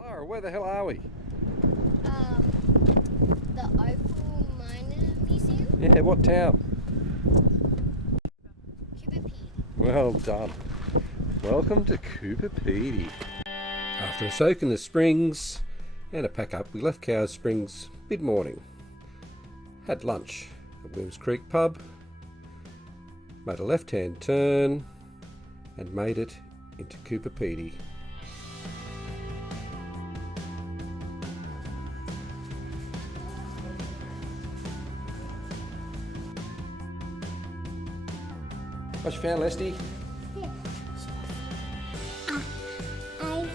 Lara, where the hell are we? The Opal Miner Museum? Yeah, what town? Coober Pedy. Well done. Welcome to Coober Pedy. After a soak in the springs and a pack up, we left Cowes Springs mid-morning. Had lunch at Williams Creek pub, made a left-hand turn and made it into Coober Pedy. What you found, Leslie? I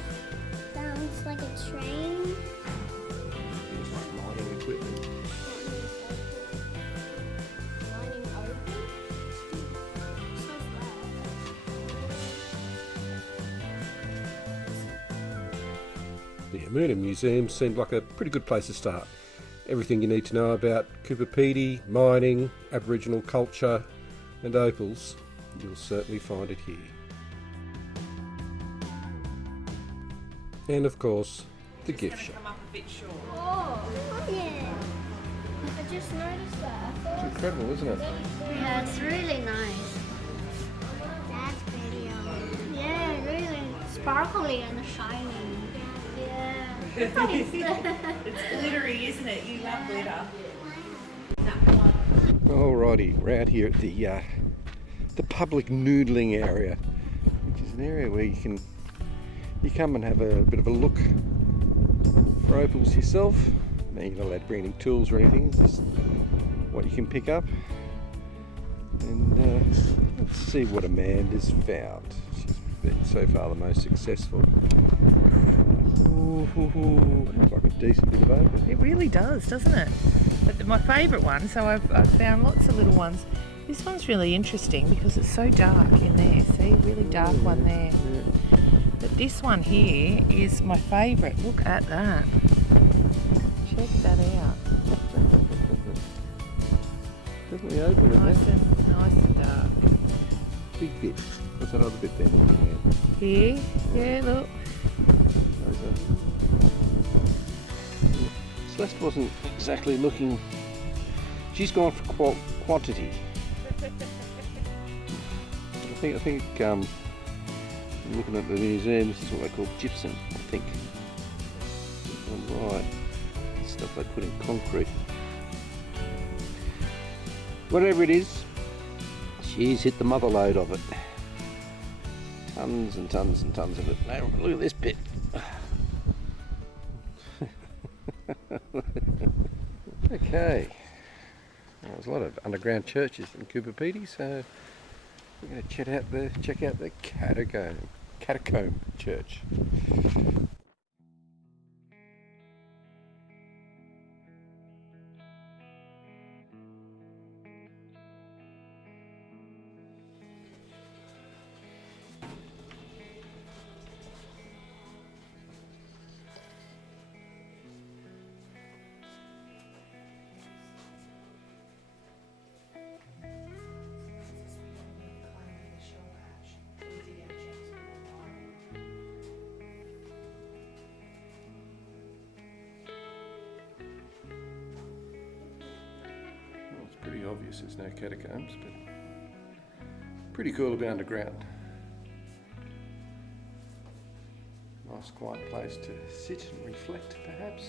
found like a train. Things like mining equipment. Mining opal. So The Moona Museum seemed like a pretty good place to start. Everything you need to know about Coober Pedy, mining, Aboriginal culture and opals, you'll certainly find it here. And of course, the gift shop. Come up a bit short. Oh, yeah. I just noticed that. It's incredible, isn't it? Yeah, it's really nice. That's pretty. Yeah, really sparkly and shiny. Yeah. It's glittery, isn't it? You love glitter. Alrighty, we're out here at the public noodling area, which is an area where you come and have a bit of a look for opals yourself. Now you're not allowed to bring any tools or anything, just what you can pick up. And let's see what Amanda's found. She's been so far the most successful. Ooh, looks like a decent bit of opal. It really does, doesn't it? But my favourite one, so I've found lots of little ones. This one's really interesting because it's so dark in there. See, really dark one there. Yeah. But this one here is my favourite. Look at that. Check that out. Definitely opal in Nice there. and dark. Big bit. What's that other bit there in your hand? Here, yeah, look. Celeste wasn't exactly looking. She's gone for quantity. I think looking at the museum, this is what they call gypsum, I think. Alright, stuff they put in concrete. Whatever it is, she's hit the mother load of it. Tons and tons and tons of it. Now look at this bit. Okay, well, there's a lot of underground churches in Coober Pedy, so we're going to check out the catacomb church. Pretty obvious there's no catacombs, but pretty cool to be underground. Nice quiet place to sit and reflect, perhaps.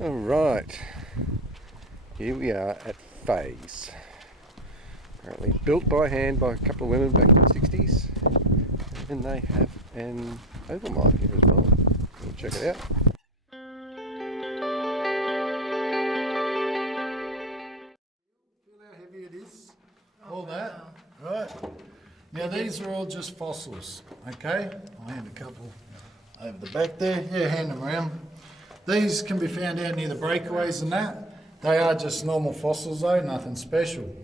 Alright, here we are at Faye's. Apparently built by hand by a couple of women back in the 60s, and they have an opal mine here as well. We'll check it out. All that, right? Now these are all just fossils, okay? I'll hand a couple over the back there. Yeah, hand them around. These can be found out near the breakaways and that. They are just normal fossils though, nothing special.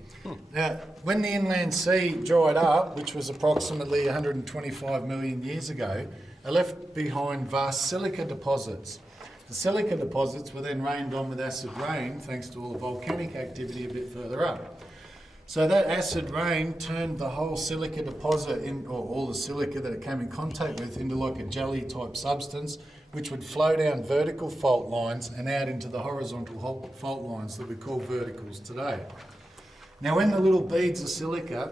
Now, when the inland sea dried up, which was approximately 125 million years ago, it left behind vast silica deposits. The silica deposits were then rained on with acid rain thanks to all the volcanic activity a bit further up. So that acid rain turned the whole silica deposit, or all the silica that it came in contact with, into like a jelly type substance, which would flow down vertical fault lines and out into the horizontal fault lines that we call verticals today. Now when the little beads of silica,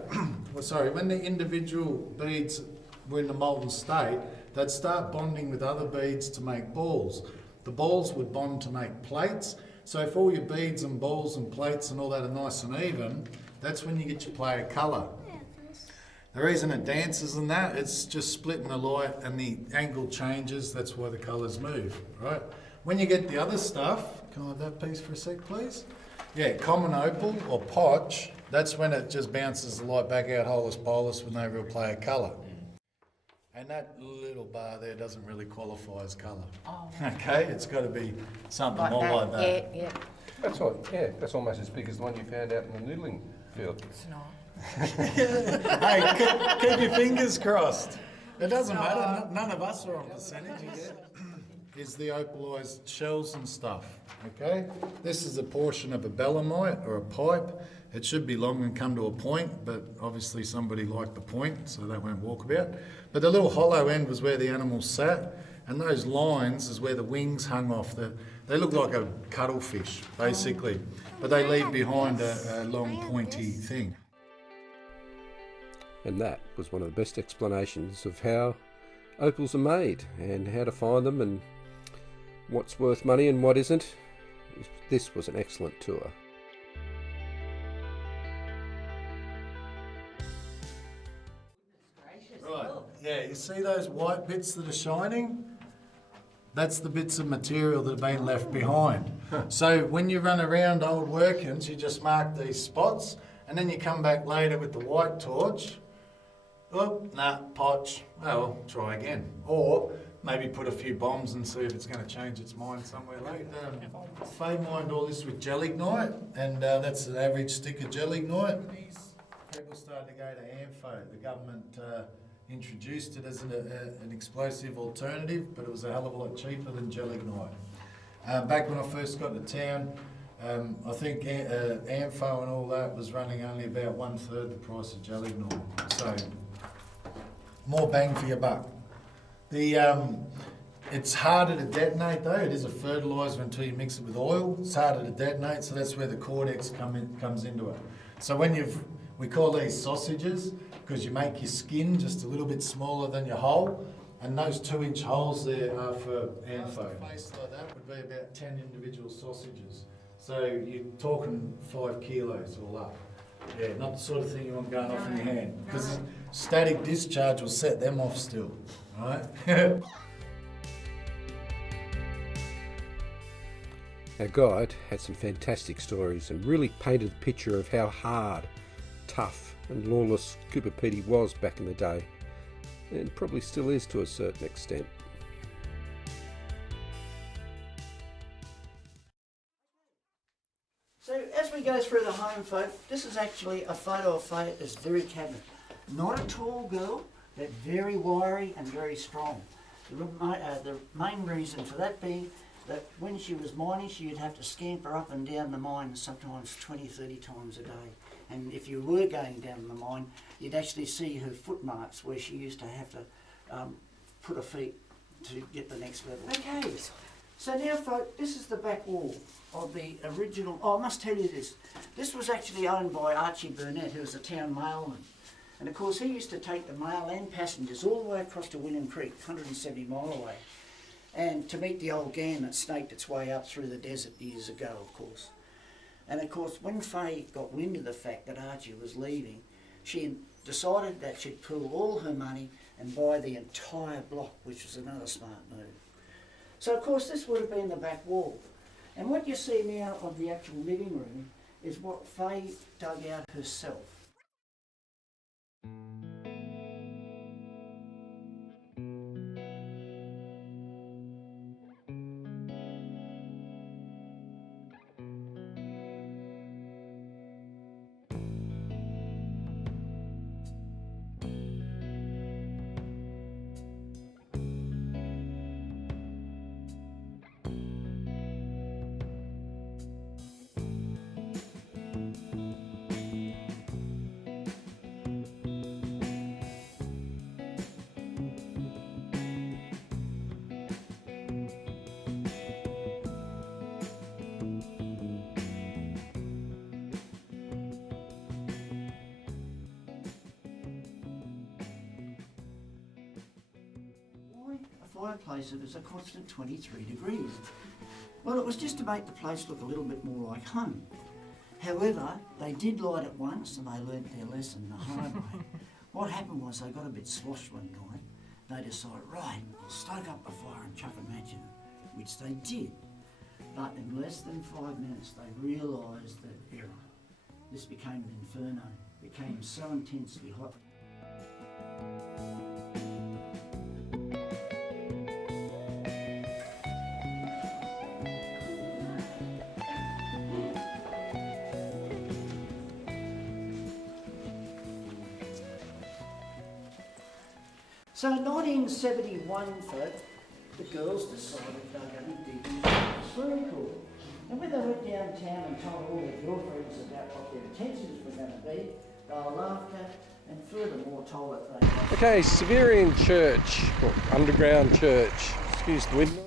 when the individual beads were in the molten state, they'd start bonding with other beads to make balls. The balls would bond to make plates. So if all your beads and balls and plates and all that are nice and even, that's when you get your play of colour. The reason it dances and that, it's just splitting the light and the angle changes, that's why the colours move, right? When you get the other stuff, can I have that piece for a sec, please? Yeah, common opal or potch, that's when it just bounces the light back out holus polus with no real play of colour. And that little bar there doesn't really qualify as colour. Oh. Okay, it's got to be something more like that. Yeah. That's right, yeah, that's almost as big as the one you found out in the noodling field. It's not. Hey, keep your fingers crossed. It doesn't matter, none of us are on percentages yet. Is the opalized shells and stuff, okay? This is a portion of a belemite or a pipe. It should be long and come to a point, but obviously somebody liked the point, so that won't walk about. But the little hollow end was where the animal sat, and those lines is where the wings hung off. They look like a cuttlefish, basically, but they leave behind a long pointy thing. And that was one of the best explanations of how opals are made and how to find them and what's worth money and what isn't. This was an excellent tour. Right, yeah, you see those white bits that are shining? That's the bits of material that have been left behind. So when you run around old workings, you just mark these spots, and then you come back later with the white torch. Oh, nah, potch. Oh, well, try again. Or maybe put a few bombs and see if it's going to change its mind somewhere later. Faye mined all this with gelignite, and that's an average stick of gelignite. People started to go to AMFO. The government introduced it as an explosive alternative, but it was a hell of a lot cheaper than gelignite. Back when I first got to town, I think AMFO and all that was running only about 1/3 the price of gelignite. So more bang for your buck. It's harder to detonate though. It is a fertiliser until you mix it with oil. It's harder to detonate, so that's where the cordex comes into it. So we call these sausages because you make your skin just a little bit smaller than your hole, and those 2-inch holes there are for AMFO. A face like that would be about 10 individual sausages. So you're talking 5 kilos all up. Yeah, not the sort of thing you want going off in your hand, because static discharge will set them off still, right? Our guide had some fantastic stories and really painted the picture of how hard, tough and lawless Coober Pedy was back in the day, and probably still is to a certain extent. So as we go through the home folk, this is actually a photo of Faye at this very cabinet. Not a tall girl, but very wiry and very strong. The main reason for that being that when she was mining, she'd have to scamper up and down the mine sometimes 20, 30 times a day. And if you were going down the mine, you'd actually see her foot marks where she used to have to put her feet to get the next level. Okay, so now folk, this is the back wall of the original. Oh, I must tell you this. This was actually owned by Archie Burnett, who was a town mailman. And of course he used to take the mail and passengers all the way across to William Creek, 170 mile away, and to meet the old gan that snaked its way up through the desert years ago, of course. And of course, when Faye got wind of the fact that Archie was leaving, she decided that she'd pool all her money and buy the entire block, which was another smart move. So of course this would have been the back wall. And what you see now of the actual living room is what Faye dug out herself. fireplace that is a constant 23 degrees. Well, it was just to make the place look a little bit more like home. However, they did light it once and they learnt their lesson the hard way. What happened was they got a bit sloshed one night. They decided, right, we'll stoke up the fire and chuck a match in it, which they did. But in less than 5 minutes, they realised their error. This became an inferno. It became so intensely hot. So in 1971, folks, the girls decided they were going to dig into the swimming pool. And when they went downtown and told all their girlfriends about what their intentions were going to be, they were laughed at and furthermore told that they... Okay, Severian Church, or underground church. Excuse the wind noise.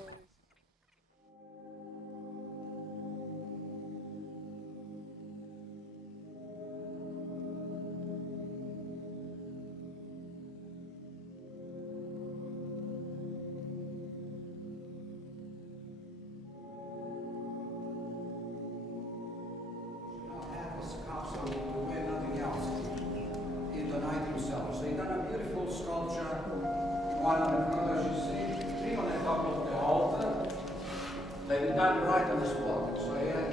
One of the pillars you see, three on the top of the altar. They've done right on the spot. So yeah,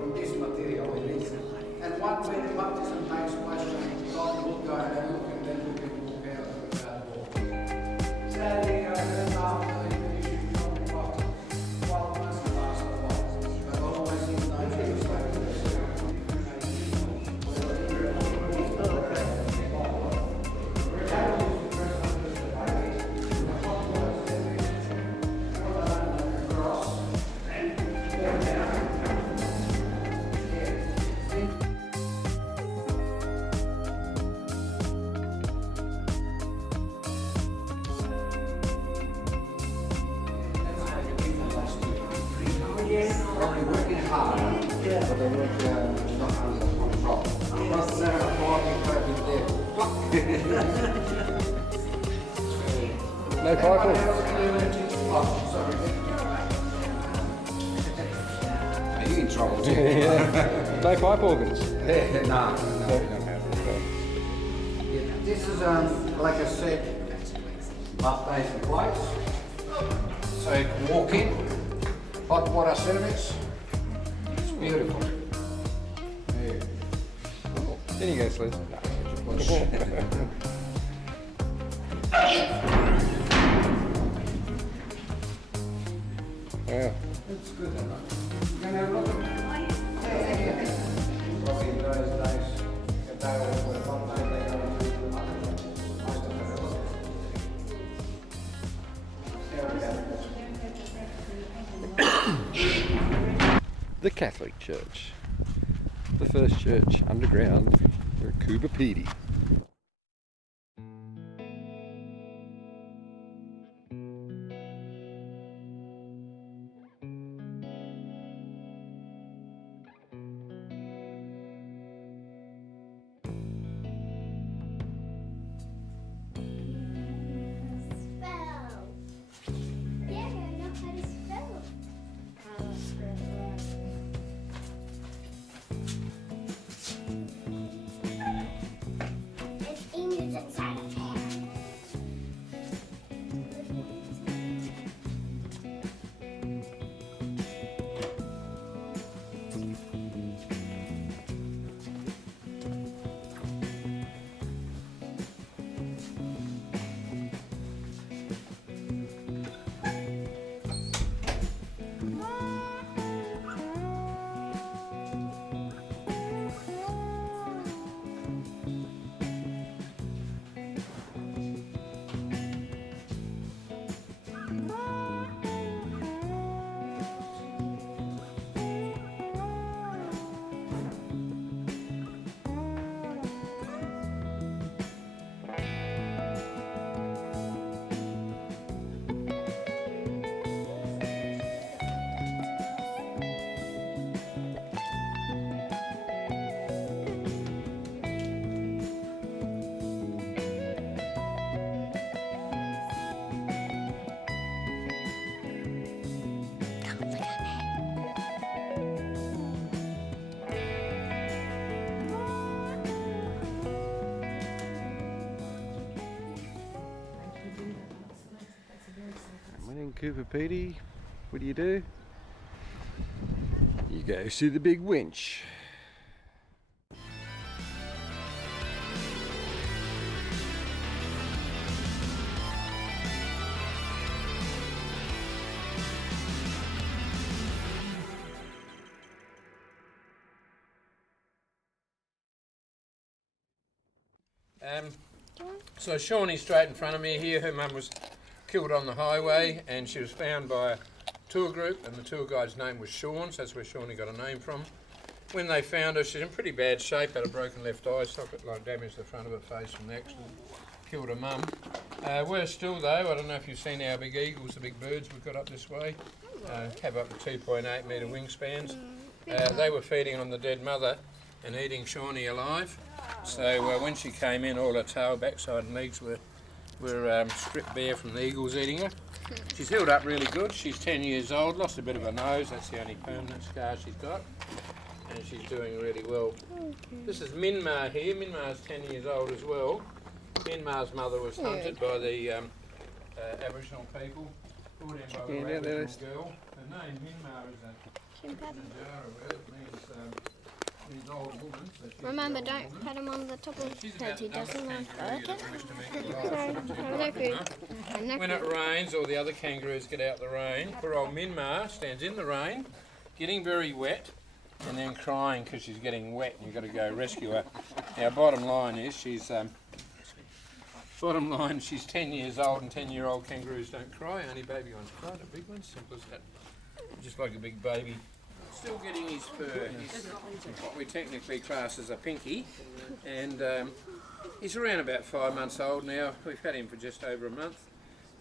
from this material it is. And one way the baptism takes place, God will go and look and then we can prepare that wall. Sadly, then after they finish it, probably about 12 months to last a while. But always in time, it's like probably working hard, but they work not under control. Plus, No pipe. oh, sorry. Are you in trouble? Yeah. No pipe organs. No. This is, like I said, baptizing place. So you can walk in, hot water service. It's beautiful. Yeah. There you go, Sliz. Wow. It's good enough. You can have a look at it. Yeah. Probably in those days, if they all were hot, they go into the market. Most of them are look. The Catholic Church. The first church underground for Coober Pedy. Spell. Yeah, I know how to spell. Coober Pedy, what do? You go see the big winch. So Shawnee's straight in front of me here. Her mum was killed on the highway and she was found by a tour group, and the tour guide's name was Sean, so that's where Shawnee got a name from. When they found her, she's in pretty bad shape, had a broken left eye socket, like damaged the front of her face from the accident, killed her mum. We're still though, I don't know if you've seen our big eagles, the big birds we've got up this way, have up to 2.8 metre wingspans. They were feeding on the dead mother and eating Shawnee alive. So when she came in, all her tail, backside and legs were stripped bare from the eagles eating her. She's healed up really good. She's 10 years old, lost a bit of her nose, that's the only permanent scar she's got. And she's doing really well. This is Minmar here. Minmar's 10 years old as well. Minmar's mother was hunted by the Aboriginal people, brought in by the Aboriginal girl. Her name Minmar is a Kangaroo, it means old woman. So Remember, don't pat him on the top of his head, he doesn't like that. Okay. When it rains, all the other kangaroos get out the rain. Poor old Minmar stands in the rain, getting very wet, and then crying because she's getting wet, and you've got to go rescue her. Now, bottom line is she's 10 years old, and 10-year-old kangaroos don't cry. Only baby ones cry, the big ones, simple as that. Just like a big baby. Still getting his fur. He's what we technically class as a pinky, and he's around about 5 months old now. We've had him for just over a month.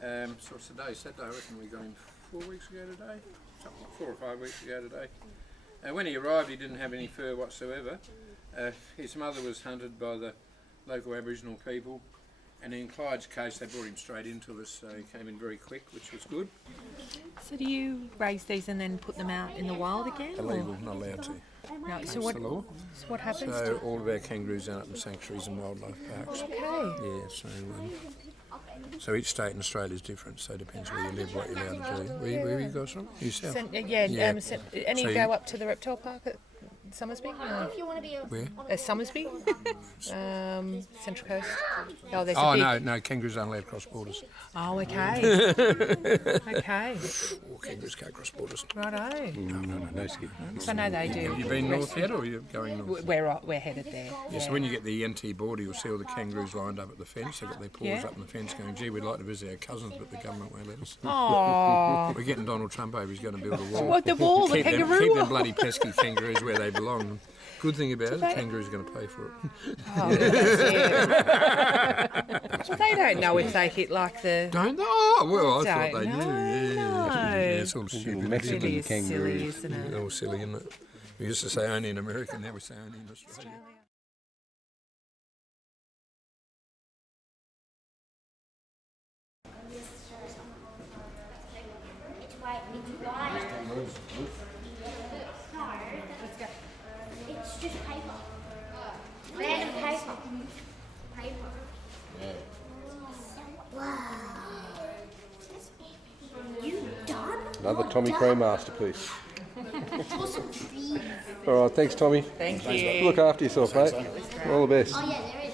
So what's today? Saturday, I reckon we got him 4 weeks ago today. Something like 4 or 5 weeks ago today. When he arrived, he didn't have any fur whatsoever. His mother was hunted by the local Aboriginal people, and in Clyde's case, they brought him straight into us, so he came in very quick, which was good. So do you raise these and then put them out in the wild again? Illegal, not allowed to. No, That's the law. So what happens? So all of our kangaroos end up in sanctuaries and wildlife parks. Okay. Yeah, so each state in Australia is different, so it depends where you live, what you're allowed to do. Where you guys from? You south? Any So go up to the reptile park at Somersby? No. If you want to be a... Where? Somersby? Central Coast? Oh, there's a big... no, kangaroos aren't allowed cross borders. Oh, okay. Okay. Or kangaroos can't cross borders. Righto. No skip. So I know they do. Have you been north yet, or are you going north? We're headed there. Yeah, so when you get the NT border, you'll see all the kangaroos lined up at the fence. They've got their paws up on the fence going, gee, we'd like to visit our cousins, but the government won't let us. Oh. We're getting Donald Trump over, he's going to build a wall. What, the wall, the kangaroo Keep wall? them bloody pesky kangaroos where they belong. Good thing about it, the kangaroo's going to pay for it. Oh, that's it. They don't know if they hit like the... Don't they? Oh, well, I thought they Don't knew. know, Yeah, no. it's all stupid. Mexican It is kangaroos. silly, isn't it? All silly, isn't it? We used to say only in America, now we say only in Australia. It's white. It's white. No. Let's go. It's just paper. Random paper. Paper. Wow. You done? Another Tommy Crow masterpiece. Awesome trees. All right, thanks, Tommy. Thank you. Look after yourself, mate. All the best. Oh yeah, there is.